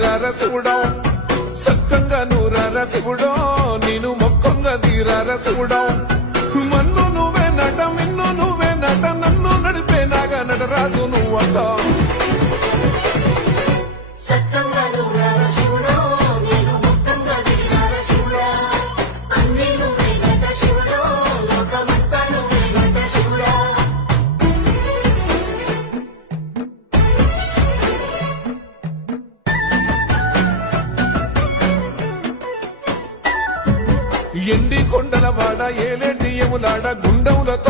తీరార శివుడో సక్కంగా నూరార శివుడో నేను మొక్కంగా తీరార శివుడో మన్ను నువ్వే నట మిన్ను నువ్వే నట నన్ను నడిపే నాగా నటరాజు నువ్వంట ఎండి కొండల వాడ ఏలేటి యములాడ గుండములతో